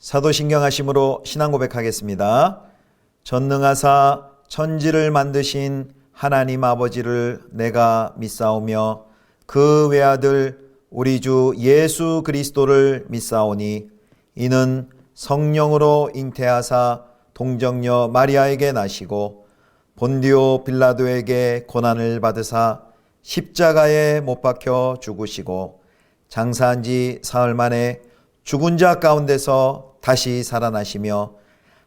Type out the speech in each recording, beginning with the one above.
사도신경 하심으로 신앙 고백하겠습니다. 전능하사 천지를 만드신 하나님 아버지를 내가 믿사오며 그 외아들 우리 주 예수 그리스도를 믿사오니 이는 성령으로 잉태하사 동정녀 마리아에게 나시고 본디오 빌라도에게 고난을 받으사 십자가에 못 박혀 죽으시고 장사한 지 사흘 만에 죽은 자 가운데서 다시 살아나시며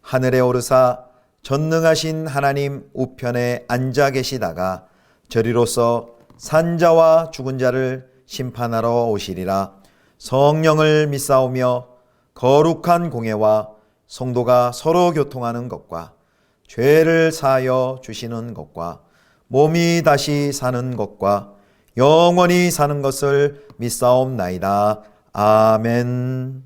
하늘에 오르사 전능하신 하나님 우편에 앉아 계시다가 저리로서 산자와 죽은 자를 심판하러 오시리라. 성령을 믿사오며 거룩한 공예와 성도가 서로 교통하는 것과 죄를 사하여 주시는 것과 몸이 다시 사는 것과 영원히 사는 것을 믿사옵나이다. 아멘.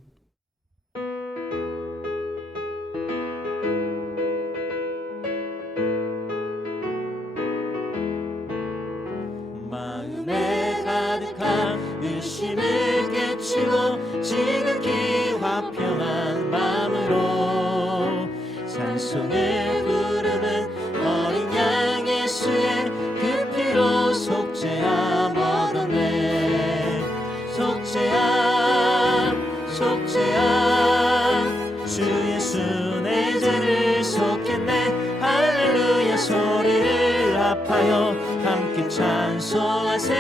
마음에 가득한 의심을 깨치고 지극히 화평한 마음으로 찬송을 부르는 어린 양 예수의 그 피로 속죄함 얻었네. 속죄함 속죄함 주 예수 내 죄를 속했네. 할렐루야 소리를 합하여 함께 찬송하세.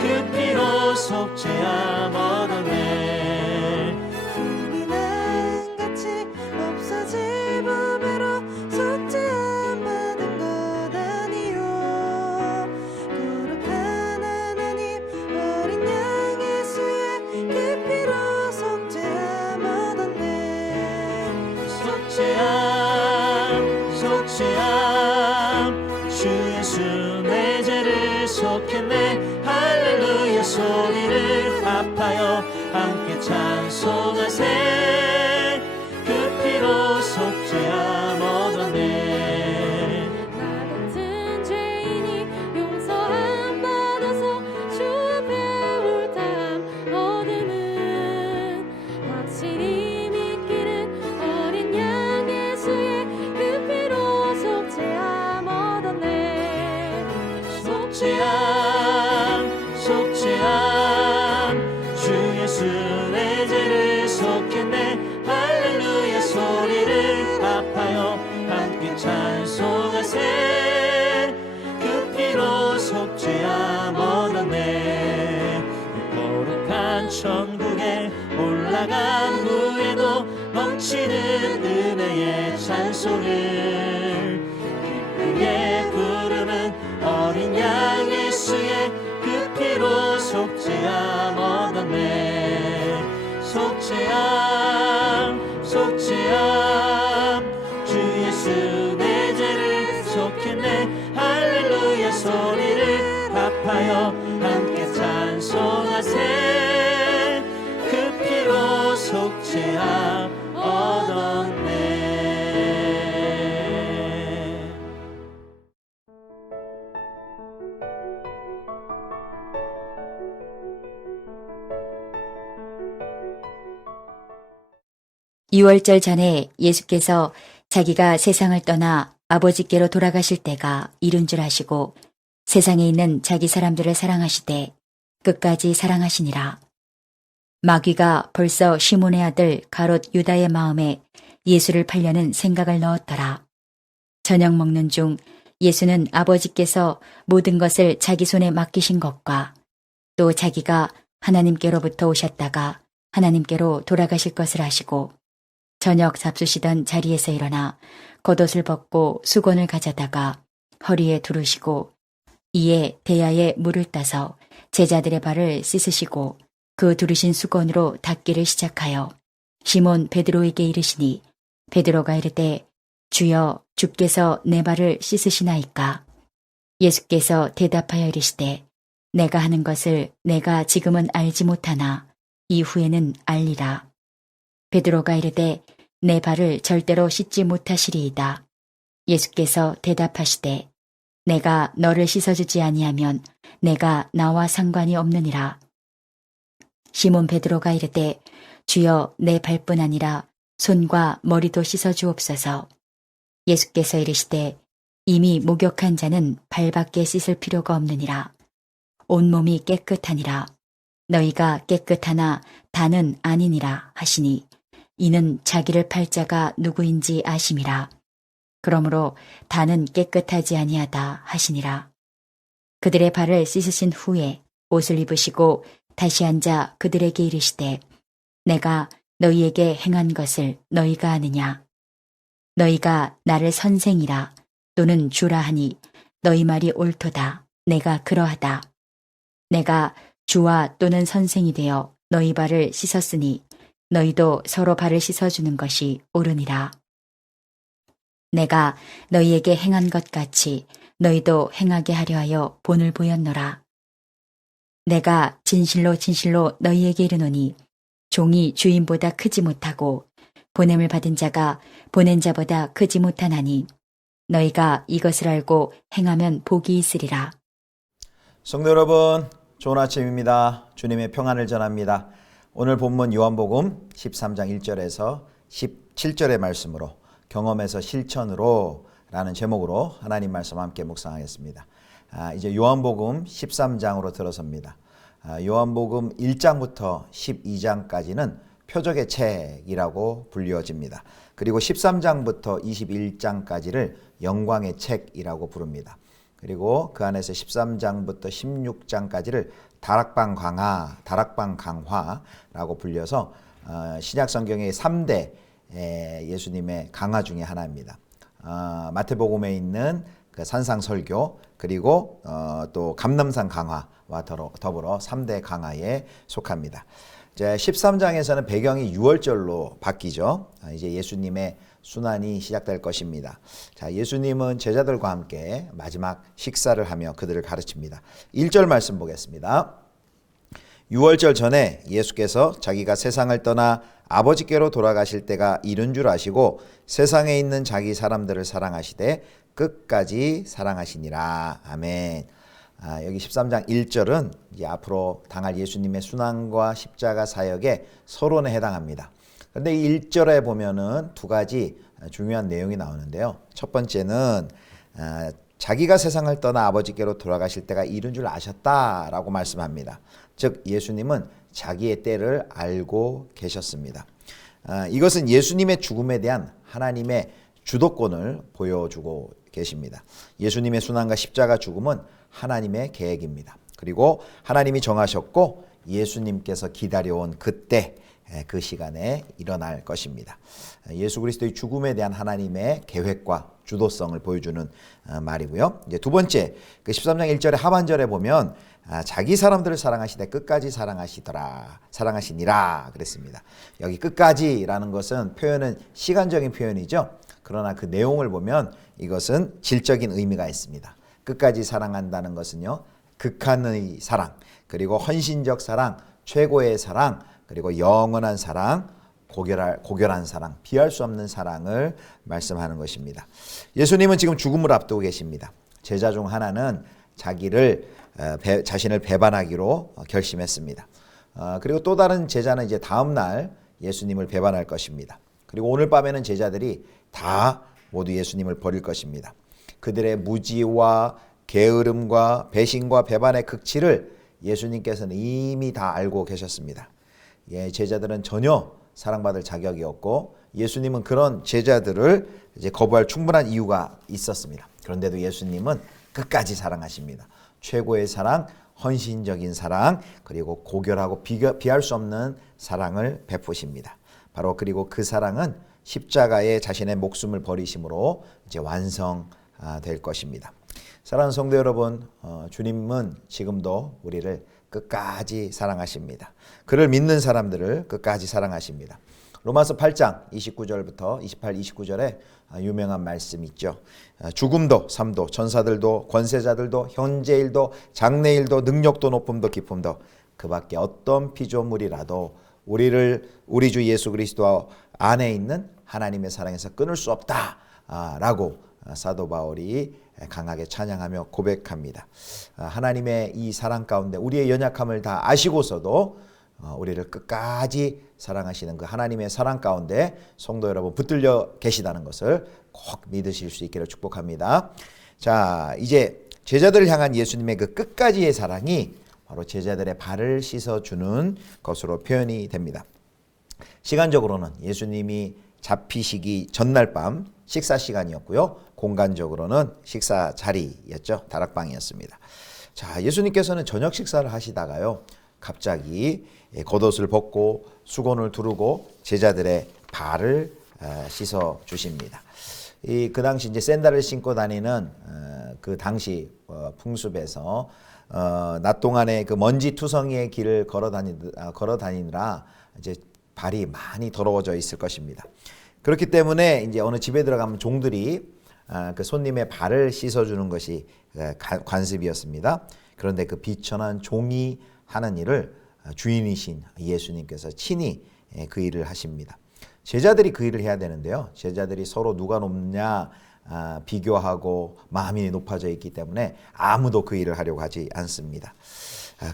그 피로 속죄함 얻었네. 비난 같이 없어질 법으로 속죄함 받은 것 아니요. 거룩한 하나님 어린 양 예수의 그 피로 속죄함 얻었네. 속죄함 속죄함 주 예수 내 죄를 속했네. 할렐루야 소리를 합하여 함께 찬송하세. 그 피로 속죄함 얻었네. 나 같은 죄인이 용서함 받아서 주 앞에 옳다함 얻음은 확실히 믿기는 어린 양 예수의 그 피로 속죄함 얻었네. 속죄함 속죄함 주 예수 내 죄를 속했네. 할렐루야 소리를 합하여 함께 찬송하세. 그 피로 속죄함 얻었네. 거룩한 천국에 올라간 후에도 넘치는 은혜의 찬송을 기쁘게 부르는 어린 양 예수의 그 피로 속죄함 얻었네. 속죄함 속죄함 주 예수 내 죄를 속했네. 할렐루야 소리를 합하여 함께 찬송하세. 그 피로 속죄함 얻었네. 6월절 전에 예수께서 자기가 세상을 떠나 아버지께로 돌아가실 때가 이른 줄 아시고 세상에 있는 자기 사람들을 사랑하시되 끝까지 사랑하시니라. 마귀가 벌써 시몬의 아들 가롯 유다의 마음에 예수를 팔려는 생각을 넣었더라. 저녁 먹는 중 예수는 아버지께서 모든 것을 자기 손에 맡기신 것과 또 자기가 하나님께로부터 오셨다가 하나님께로 돌아가실 것을 아시고 저녁 잡수시던 자리에서 일어나 겉옷을 벗고 수건을 가져다가 허리에 두르시고 이에 대야에 물을 따서 제자들의 발을 씻으시고 그 두르신 수건으로 닦기를 시작하여 시몬 베드로에게 이르시니 베드로가 이르되 주여 주께서 내 발을 씻으시나이까. 예수께서 대답하여 이르시되 내가 하는 것을 내가 지금은 알지 못하나 이후에는 알리라. 베드로가 이르되 내 발을 절대로 씻지 못하시리이다. 예수께서 대답하시되 내가 너를 씻어주지 아니하면 내가 나와 상관이 없느니라. 시몬 베드로가 이르되 주여 내 발뿐 아니라 손과 머리도 씻어 주옵소서. 예수께서 이르시되 이미 목욕한 자는 발밖에 씻을 필요가 없느니라. 온몸이 깨끗하니라. 너희가 깨끗하나 다는 아니니라 하시니 이는 자기를 팔 자가 누구인지 아심이라. 그러므로 다는 깨끗하지 아니하다 하시니라. 그들의 발을 씻으신 후에 옷을 입으시고 다시 앉아 그들에게 이르시되 내가 너희에게 행한 것을 너희가 아느냐. 너희가 나를 선생이라 또는 주라 하니 너희 말이 옳도다. 내가 그러하다. 내가 주와 또는 선생이 되어 너희 발을 씻었으니 너희도 서로 발을 씻어주는 것이 옳으니라. 내가 너희에게 행한 것 같이 너희도 행하게 하려 하여 본을 보였노라. 내가 진실로 진실로 너희에게 이르노니 종이 주인보다 크지 못하고 보냄을 받은 자가 보낸 자보다 크지 못하나니 너희가 이것을 알고 행하면 복이 있으리라. 성도 여러분, 좋은 아침입니다. 주님의 평안을 전합니다. 오늘 본문 요한복음 13장 1절에서 17절의 말씀으로 경험에서 실천으로 라는 제목으로 하나님 말씀 함께 묵상하겠습니다. 이제 요한복음 13장으로 들어섭니다. 요한복음 1장부터 12장까지는 표적의 책이라고 불리워집니다. 그리고 13장부터 21장까지를 영광의 책이라고 부릅니다. 그리고 그 안에서 13장부터 16장까지를 다락방 강화라고 불려서 신약 성경의 3대 예수님의 강화 중에 하나입니다. 마태복음에 있는 그 산상설교 그리고 또 감람산 강화와 더불어 3대 강화에 속합니다. 이제 13장에서는 배경이 6월절로 바뀌죠. 이제 예수님의 순환이 시작될 것입니다. 자, 예수님은 제자들과 함께 마지막 식사를 하며 그들을 가르칩니다. 1절 말씀 보겠습니다. 6월절 전에 예수께서 자기가 세상을 떠나 아버지께로 돌아가실 때가 이른 줄 아시고 세상에 있는 자기 사람들을 사랑하시되 끝까지 사랑하시니라. 아멘. 여기 13장 1절은 이제 앞으로 당할 예수님의 순환과 십자가 사역의 서론에 해당합니다. 그런데 이 1절에 보면은 두 가지 중요한 내용이 나오는데요. 첫 번째는 자기가 세상을 떠나 아버지께로 돌아가실 때가 이른 줄 아셨다라고 말씀합니다. 즉 예수님은 자기의 때를 알고 계셨습니다. 이것은 예수님의 죽음에 대한 하나님의 주도권을 보여주고 계십니다. 예수님의 순환과 십자가 죽음은 하나님의 계획입니다. 그리고 하나님이 정하셨고 예수님께서 기다려온 그때 그 시간에 일어날 것입니다. 예수 그리스도의 죽음에 대한 하나님의 계획과 주도성을 보여주는 말이고요. 이제 두 번째, 그 13장 1절의 하반절에 보면 자기 사람들을 사랑하시되 끝까지 사랑하시니라 그랬습니다. 여기 끝까지라는 것은 표현은 시간적인 표현이죠. 그러나 그 내용을 보면 이것은 질적인 의미가 있습니다. 끝까지 사랑한다는 것은요, 극한의 사랑, 그리고 헌신적 사랑, 최고의 사랑, 그리고 영원한 사랑, 고결한 사랑, 비할 수 없는 사랑을 말씀하는 것입니다. 예수님은 지금 죽음을 앞두고 계십니다. 제자 중 하나는 자신을 배반하기로 결심했습니다. 그리고 또 다른 제자는 이제 다음 날 예수님을 배반할 것입니다. 그리고 오늘 밤에는 제자들이 다 모두 예수님을 버릴 것입니다. 그들의 무지와 게으름과 배신과 배반의 극치를 예수님께서는 이미 다 알고 계셨습니다. 제자들은 전혀 사랑받을 자격이 없고 예수님은 그런 제자들을 이제 거부할 충분한 이유가 있었습니다. 그런데도 예수님은 끝까지 사랑하십니다. 최고의 사랑, 헌신적인 사랑, 그리고 고결하고 비할 수 없는 사랑을 베푸십니다. 바로 그리고 그 사랑은 십자가에 자신의 목숨을 버리심으로 이제 완성될 것입니다. 사랑하는 성도 여러분, 주님은 지금도 우리를 끝까지 사랑하십니다. 그를 믿는 사람들을 끝까지 사랑하십니다. 로마서 8장 29절부터 28, 29절에 유명한 말씀이 있죠. 죽음도 삶도 전사들도 권세자들도 현재일도 장래일도 능력도 높음도 깊음도 그 밖에 어떤 피조물이라도 우리 주 예수 그리스도 안에 있는 하나님의 사랑에서 끊을 수 없다라고 사도 바울이 강하게 찬양하며 고백합니다. 하나님의 이 사랑 가운데 우리의 연약함을 다 아시고서도 우리를 끝까지 사랑하시는 그 하나님의 사랑 가운데 성도 여러분 붙들려 계시다는 것을 꼭 믿으실 수 있기를 축복합니다. 자, 이제 제자들을 향한 예수님의 그 끝까지의 사랑이 바로 제자들의 발을 씻어주는 것으로 표현이 됩니다. 시간적으로는 예수님이 잡히시기 전날 밤 식사 시간이었고요. 공간적으로는 식사 자리였죠. 다락방이었습니다. 자, 예수님께서는 저녁 식사를 하시다가요. 갑자기 겉옷을 벗고 수건을 두르고 제자들의 발을 씻어 주십니다. 그 당시 이제 샌들을 신고 다니는 그 당시 풍습에서 낮 동안에 그 먼지 투성이의 길을 걸어 다니느라 이제 발이 많이 더러워져 있을 것입니다. 그렇기 때문에 이제 어느 집에 들어가면 종들이 그 손님의 발을 씻어주는 것이 관습이었습니다. 그런데 그 비천한 종이 하는 일을 주인이신 예수님께서 친히 그 일을 하십니다. 제자들이 그 일을 해야 되는데요. 제자들이 서로 누가 높냐 비교하고 마음이 높아져 있기 때문에 아무도 그 일을 하려고 하지 않습니다.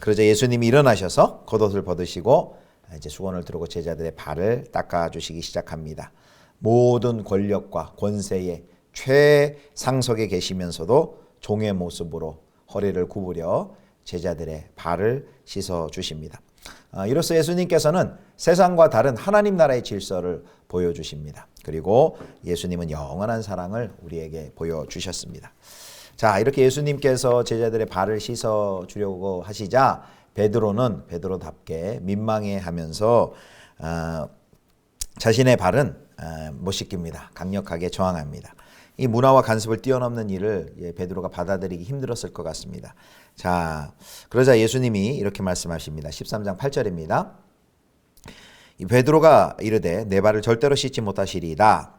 그러자 예수님이 일어나셔서 겉옷을 벗으시고 이제 수건을 두르고 제자들의 발을 닦아주시기 시작합니다. 모든 권력과 권세의 최상석에 계시면서도 종의 모습으로 허리를 구부려 제자들의 발을 씻어 주십니다. 이로써 예수님께서는 세상과 다른 하나님 나라의 질서를 보여주십니다. 그리고 예수님은 영원한 사랑을 우리에게 보여주셨습니다. 자, 이렇게 예수님께서 제자들의 발을 씻어 주려고 하시자 베드로는 베드로답게 민망해하면서 자신의 발은 못 씻깁니다. 강력하게 저항합니다. 이 문화와 간섭을 뛰어넘는 일을 베드로가 받아들이기 힘들었을 것 같습니다. 자, 그러자 예수님이 이렇게 말씀하십니다. 13장 8절입니다. 이 베드로가 이르되 내 발을 절대로 씻지 못하시리이다.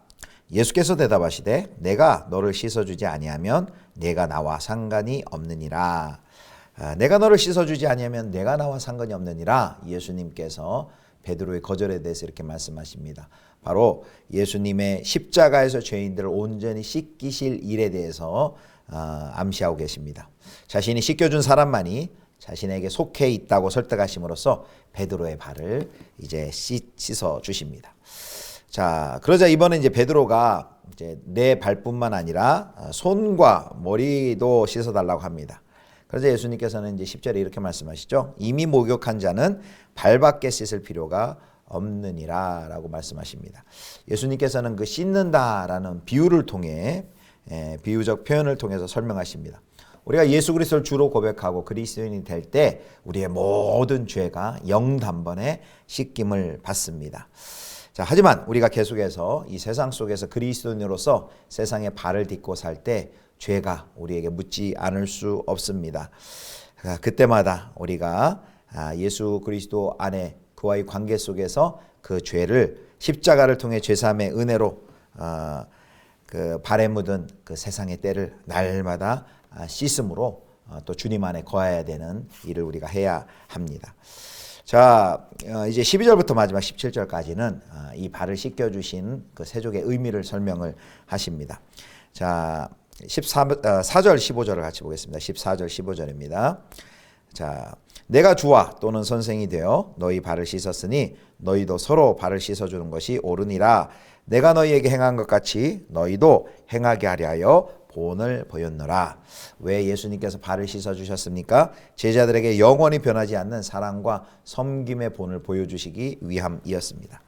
예수께서 대답하시되 내가 너를 씻어주지 아니하면 내가 나와 상관이 없느니라. 내가 너를 씻어주지 아니하면 내가 나와 상관이 없느니라. 예수님께서 베드로의 거절에 대해서 이렇게 말씀하십니다. 바로 예수님의 십자가에서 죄인들을 온전히 씻기실 일에 대해서 암시하고 계십니다. 자신이 씻겨준 사람만이 자신에게 속해 있다고 설득하심으로써 베드로의 발을 이제 씻어 주십니다. 자, 그러자 이번에 이제 베드로가 이제 내 발뿐만 아니라 손과 머리도 씻어달라고 합니다. 그래서 예수님께서는 이제 10절에 이렇게 말씀하시죠. 이미 목욕한 자는 발밖에 씻을 필요가 없느니라 라고 말씀하십니다. 예수님께서는 그 씻는다라는 비유를 통해 비유적 표현을 통해서 설명하십니다. 우리가 예수 그리스도를 주로 고백하고 그리스도인이 될 때 우리의 모든 죄가 영단번에 씻김을 받습니다. 자, 하지만 우리가 계속해서 이 세상 속에서 그리스도인으로서 세상에 발을 딛고 살 때 죄가 우리에게 묻지 않을 수 없습니다. 그때마다 우리가 예수 그리스도 안에 그와의 관계 속에서 그 죄를 십자가를 통해 죄사함의 은혜로 그 발에 묻은 그 세상의 때를 날마다 씻음으로 또 주님 안에 거해야 되는 일을 우리가 해야 합니다. 자, 이제 12절부터 마지막 17절까지는 이 발을 씻겨주신 그 세족의 의미를 설명을 하십니다. 자, 4절 15절을 같이 보겠습니다. 14절 15절입니다. 자, 내가 주와 또는 선생이 되어 너희 발을 씻었으니 너희도 서로 발을 씻어주는 것이 옳으니라. 내가 너희에게 행한 것 같이 너희도 행하게 하려 하여 본을 보였노라. 왜 예수님께서 발을 씻어주셨습니까? 제자들에게 영원히 변하지 않는 사랑과 섬김의 본을 보여주시기 위함이었습니다.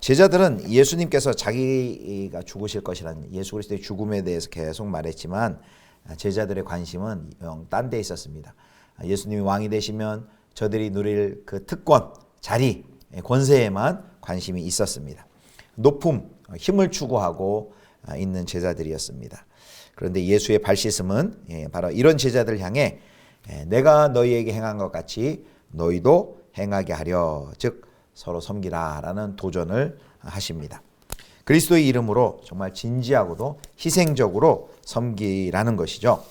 제자들은 예수님께서 자기가 죽으실 것이라는 예수 그리스도의 죽음에 대해서 계속 말했지만 제자들의 관심은 딴 데 있었습니다. 예수님이 왕이 되시면 저들이 누릴 그 특권, 자리, 권세에만 관심이 있었습니다. 높음, 힘을 추구하고 있는 제자들이었습니다. 그런데 예수의 발씻음은 바로 이런 제자들 향해 내가 너희에게 행한 것 같이 너희도 행하게 하려, 즉 서로 섬기라라는 도전을 하십니다. 그리스도의 이름으로 정말 진지하고도 희생적으로 섬기라는 것이죠.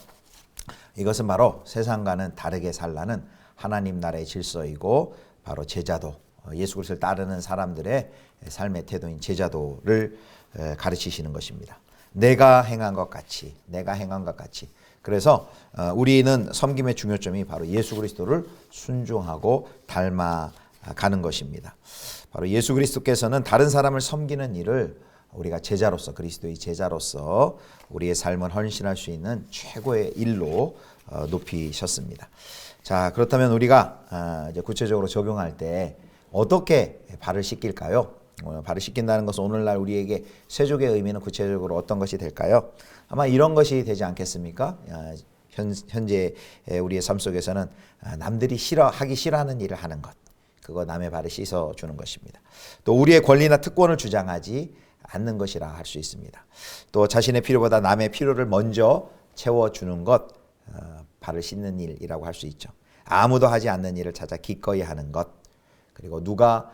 이것은 바로 세상과는 다르게 살라는 하나님 나라의 질서이고 바로 제자도, 예수 그리스도를 따르는 사람들의 삶의 태도인 제자도를 가르치시는 것입니다. 내가 행한 것 같이, 내가 행한 것 같이. 그래서 우리는 섬김의 중요점이 바로 예수 그리스도를 순종하고 닮아 가는 것입니다. 바로 예수 그리스도께서는 다른 사람을 섬기는 일을 우리가 제자로서, 그리스도의 제자로서 우리의 삶을 헌신할 수 있는 최고의 일로 높이셨습니다. 자, 그렇다면 우리가 이제 구체적으로 적용할 때 어떻게 발을 씻길까요? 발을 씻긴다는 것은 오늘날 우리에게 세족의 의미는 구체적으로 어떤 것이 될까요? 아마 이런 것이 되지 않겠습니까? 현재 우리의 삶 속에서는 남들이 하기 싫어하는 일을 하는 것, 그거 남의 발을 씻어주는 것입니다. 또 우리의 권리나 특권을 주장하지 않는 것이라 할 수 있습니다. 또 자신의 필요보다 남의 필요를 먼저 채워주는 것, 발을 씻는 일이라고 할 수 있죠. 아무도 하지 않는 일을 찾아 기꺼이 하는 것, 그리고 누가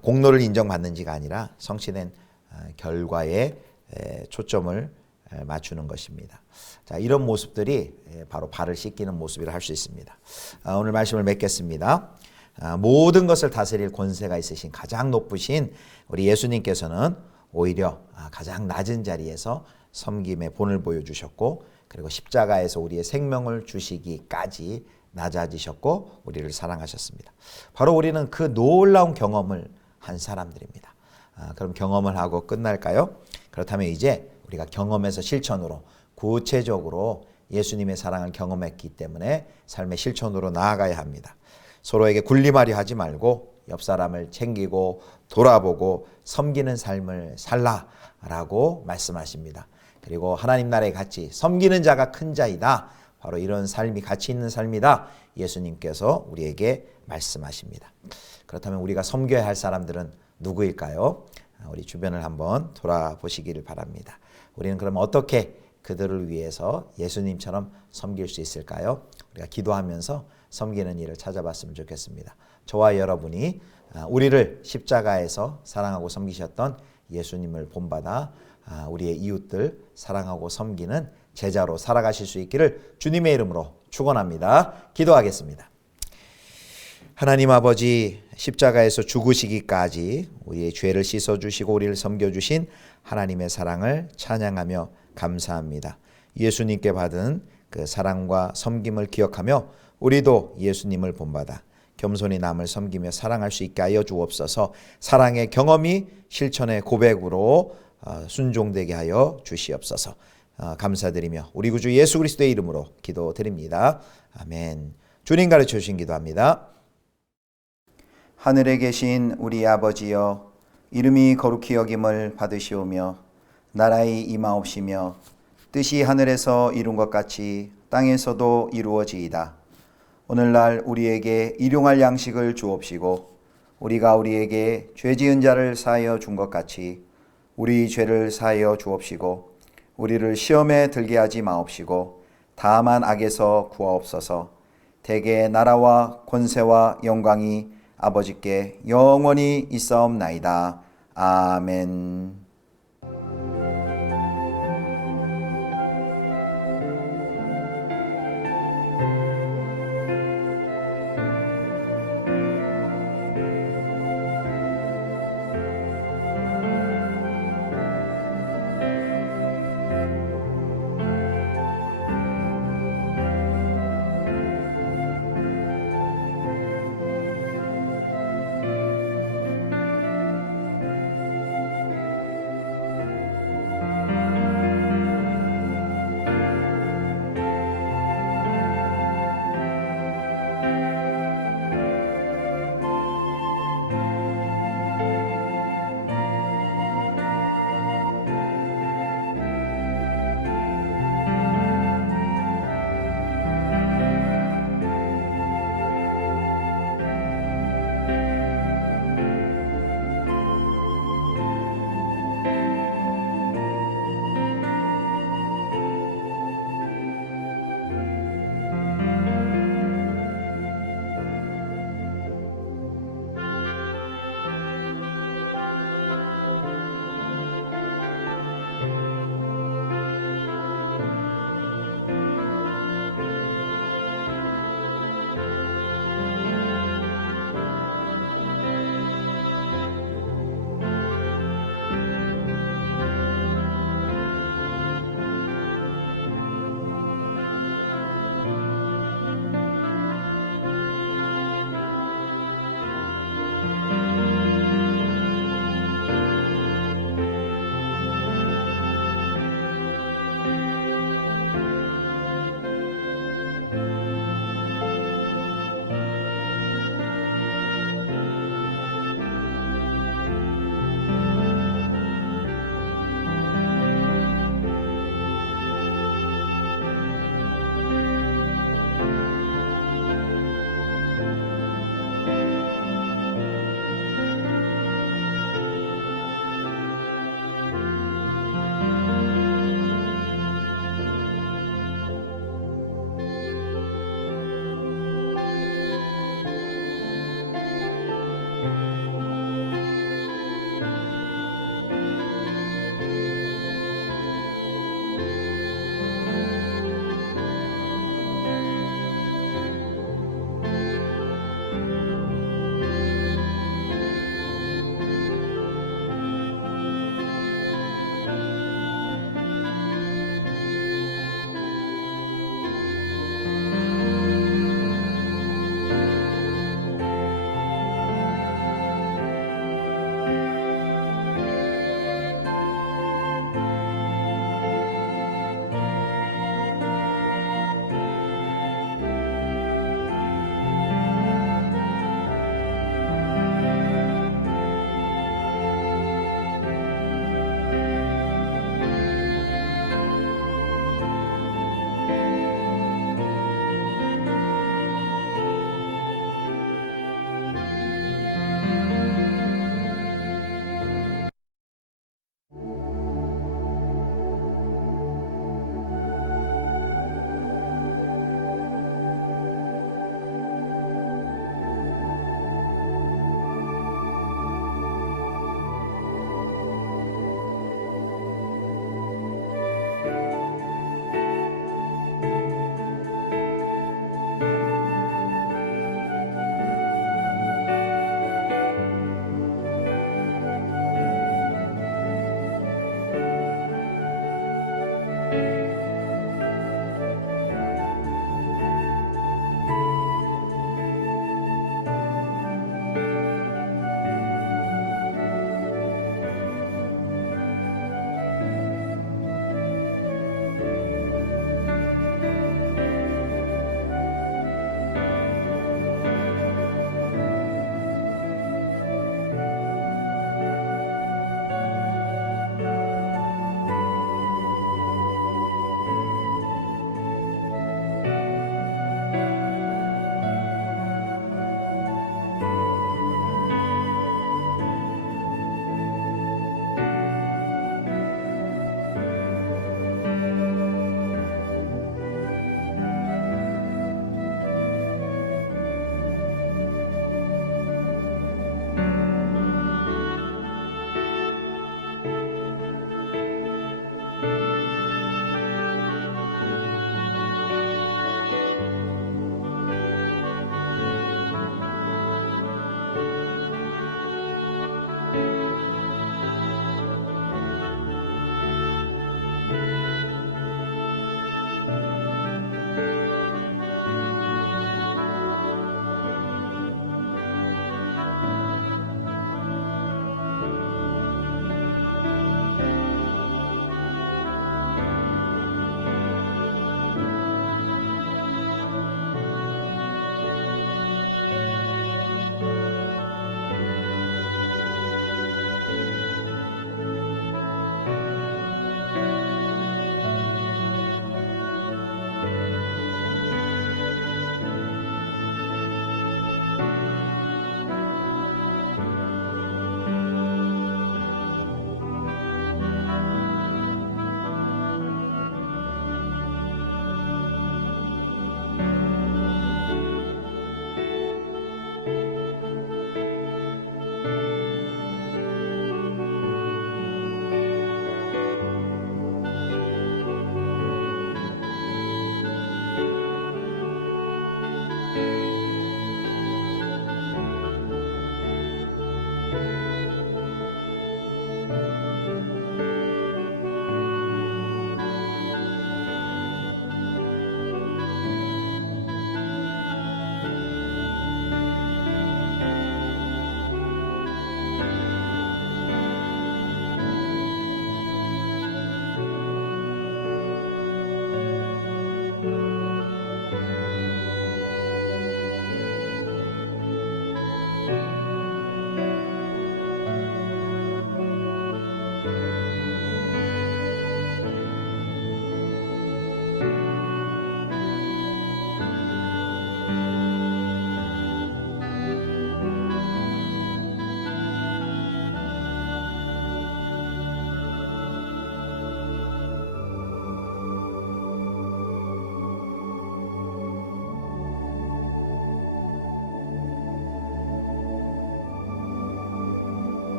공로를 인정받는지가 아니라 성취된 결과에 초점을 맞추는 것입니다. 자, 이런 모습들이 바로 발을 씻기는 모습이라 할 수 있습니다. 오늘 말씀을 맺겠습니다. 모든 것을 다스릴 권세가 있으신 가장 높으신 우리 예수님께서는 오히려 가장 낮은 자리에서 섬김의 본을 보여주셨고, 그리고 십자가에서 우리의 생명을 주시기까지 낮아지셨고 우리를 사랑하셨습니다. 바로 우리는 그 놀라운 경험을 한 사람들입니다. 그럼 경험을 하고 끝날까요? 그렇다면 이제 우리가 경험에서 실천으로 구체적으로 예수님의 사랑을 경험했기 때문에 삶의 실천으로 나아가야 합니다. 서로에게 군림하려 하지 말고 옆 사람을 챙기고 돌아보고 섬기는 삶을 살라라고 말씀하십니다. 그리고 하나님 나라에 같이 섬기는 자가 큰 자이다. 바로 이런 삶이 가치 있는 삶이다. 예수님께서 우리에게 말씀하십니다. 그렇다면 우리가 섬겨야 할 사람들은 누구일까요? 우리 주변을 한번 돌아보시기를 바랍니다. 우리는 그럼 어떻게 그들을 위해서 예수님처럼 섬길 수 있을까요? 우리가 기도하면서 섬기는 일을 찾아봤으면 좋겠습니다. 저와 여러분이 우리를 십자가에서 사랑하고 섬기셨던 예수님을 본받아 우리의 이웃들 사랑하고 섬기는 제자로 살아가실 수 있기를 주님의 이름으로 축원합니다. 기도하겠습니다. 하나님 아버지, 십자가에서 죽으시기까지 우리의 죄를 씻어주시고 우리를 섬겨주신 하나님의 사랑을 찬양하며 감사합니다. 예수님께 받은 그 사랑과 섬김을 기억하며 우리도 예수님을 본받아 겸손히 남을 섬기며 사랑할 수 있게 하여 주옵소서. 사랑의 경험이 실천의 고백으로 순종되게 하여 주시옵소서. 감사드리며 우리 구주 예수 그리스도의 이름으로 기도드립니다. 아멘. 주님 가르쳐 주신 기도합니다. 하늘에 계신 우리 아버지여, 이름이 거룩히 여김을 받으시오며 나라의 임하옵시며 뜻이 하늘에서 이룬 것 같이 땅에서도 이루어지이다. 오늘날 우리에게 일용할 양식을 주옵시고 우리가 우리에게 죄 지은 자를 사하여 준 것 같이 우리 죄를 사하여 주옵시고 우리를 시험에 들게 하지 마옵시고 다만 악에서 구하옵소서. 대개 나라와 권세와 영광이 아버지께 영원히 있사옵나이다. 아멘.